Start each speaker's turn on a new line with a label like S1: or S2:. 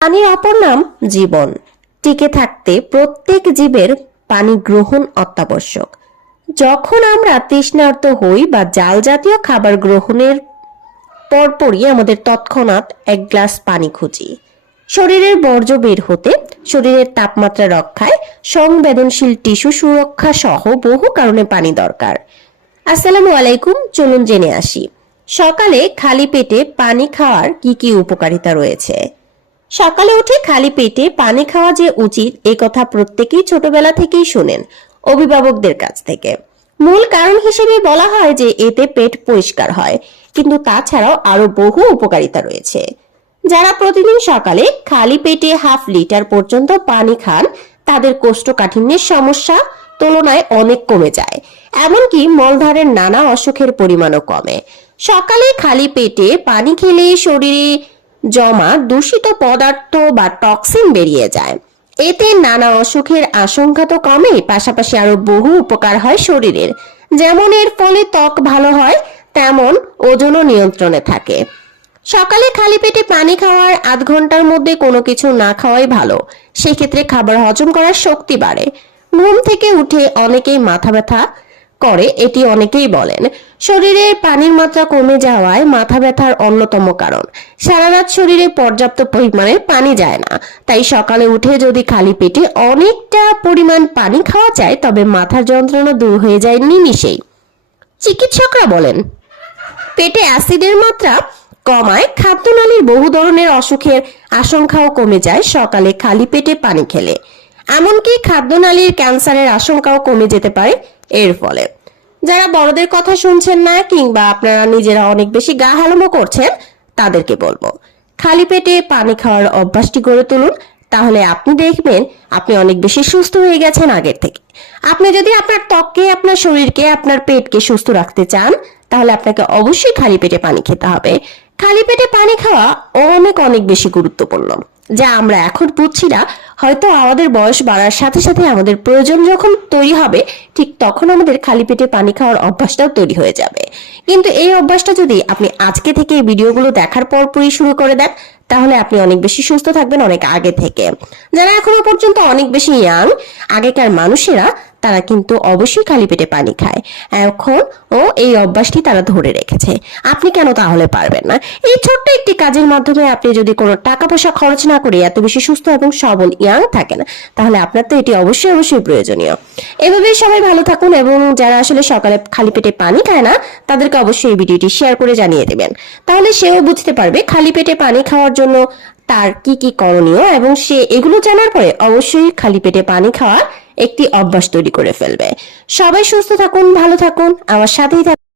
S1: পানির অপর নাম জীবন। টিকে থাকতে প্রত্যেক জীবের পানি গ্রহণ অত্যাবশ্যক। যখন আমরা তৃষ্ণার্ত হই বা জাল জাতীয় খাবার গ্রহণের পরপরই আমাদের তৎক্ষণাৎ এক গ্লাস পানি খুঁজি। শরীরের বর্জ্য বের হতে, শরীরের তাপমাত্রা রক্ষায় সংবেদনশীল টিস্যু সুরক্ষা সহ বহু কারণে পানি দরকার। আসসালামু আলাইকুম, চলুন জেনে আসি। সকালে খালি পেটে পানি খাওয়ার কি কি উপকারিতা রয়েছে? সকালে উঠে খালি পেটে পানি খাওয়া যে উচিত, এ কথা প্রত্যেকেই ছোটবেলা থেকেই শুনেন অভিভাবকদের কাছ থেকে। মূল কারণ হিসেবে বলা হয় যে, এতে পেট পরিষ্কার হয়। কিন্তু তাছাড়াও আরও বহু উপকারিতা রয়েছে। যারা প্রতিদিন সকালে খালি পেটে হাফ লিটার পর্যন্ত পানি খান, তাদের কোষ্ঠকাঠিন্যের সমস্যা তুলনায় অনেক কমে যায়। এমনকি মলধারের নানা অসুখের পরিমাণও কমে। সকালে খালি পেটে পানি খেলে শরীরে জমা দূষিত পদার্থ বা টক্সিন বেরিয়ে যায়। এতে নানা অসুখের আশঙ্কা তো কমে পাশাপাশি আরও বহু উপকার হয় শরীরের। যেমন এর ফলে ত্বক ভালো হয়, তেমন ওজনও নিয়ন্ত্রণে থাকে। সকালে খালি পেটে পানি খাওয়ার আধ ঘণ্টার মধ্যে কোনো কিছু না খাওয়াই ভালো। সেক্ষেত্রে খাবার হজম করার শক্তি বাড়ে। ঘুম থেকে উঠে অনেকেই মাথা ব্যথা করে, এটি অনেকেই বলেন। শরীরের পানির মাত্রা কমে যাওয়ায় মাথা ব্যথার অন্যতম কারণ। সারা রাত শরীরে পর্যাপ্ত পরিমাণে পানি যায় না। তাই সকালে উঠে যদি খালি পেটে অনেকটা পরিমাণ পানি খাওয়া যায়, তবে মাথার যন্ত্রণা দূর হয়ে যায় নিমিষেই। চিকিৎসকরা বলেন, পেটে অ্যাসিডের মাত্রা কমায়, খাদ্যনালীর বহু ধরনের অসুখের আশঙ্কাও কমে যায় সকালে খালি পেটে পানি খেলে। এমনকি খাদ্যনালীর ক্যান্সারের আশঙ্কাও কমে যেতে পারে এর ফলে। যারা বড়দের কথা শুনছেন না কিংবা আপনারা নিজেরা অনেক বেশি গা হালমো করছেন, তাদেরকে বলব, খালি পেটে পানি খাওয়ার অভ্যাসটি গড়ে তুলুন, তাহলে আপনি দেখবেন আপনি অনেক বেশি সুস্থ হয়ে গেছেন আগের থেকে। আপনি যদি আপনার ত্বককে, আপনার শরীরকে, আপনার পেটকে সুস্থ রাখতে চান, তাহলে আপনাকে অবশ্যই খালি পেটে পানি খেতে হবে। খালি পেটে পানি খাওয়া অনেক অনেক বেশি গুরুত্বপূর্ণ, যা আমরা এখন বুঝছি না। হয়তো আমাদের বয়স বাড়ার সাথে সাথে আমাদের প্রয়োজন যখন তৈরি হবে, ঠিক তখন আমাদের খালি পেটে পানি খাওয়ার অভ্যাসটাও তৈরি হয়ে যাবে। কিন্তু এই অভ্যাসটা যদি আপনি আজকে থেকে এই ভিডিওগুলো দেখার পরপরই শুরু করে দেন, তাহলে আপনি অনেক বেশি সুস্থ থাকবেন অনেক আগে থেকে। যারা এখনও পর্যন্ত অনেক বেশি ইয়াং আগেকার মানুষেরা তারা কিন্তু অবশ্যই খালি পেটে পানি খায়। এখন ও এই অভ্যাসটি তারা ধরে রেখেছে। আপনি কেন তাহলে পারবেন না? এই ছোট্ট একটি কাজের মাধ্যমে আপনি যদি কোনো টাকা পয়সা খরচ না করে এত বেশি সুস্থ এবং সবল ইয়াং থাকেন, তাহলে আপনার তো এটি অবশ্যই অবশ্যই প্রয়োজনীয়। এভাবেই সবাই ভালো থাকুন এবং যারা আসলে সকালে খালি পেটে পানি খায় না, তাদেরকে অবশ্যই এই ভিডিওটি শেয়ার করে জানিয়ে দেবেন। তাহলে সেও বুঝতে পারবে খালি পেটে পানি খাওয়ার জন্য তার কি কি করণীয় এবং সে এগুলো জানার পরে অবশ্যই খালি পেটে পানি খাওয়ার একটি অভ্যাস তৈরি করে ফেলবে। সবাই সুস্থ থাকুন ভালো থাকুন আমার সাথেই থাকুন।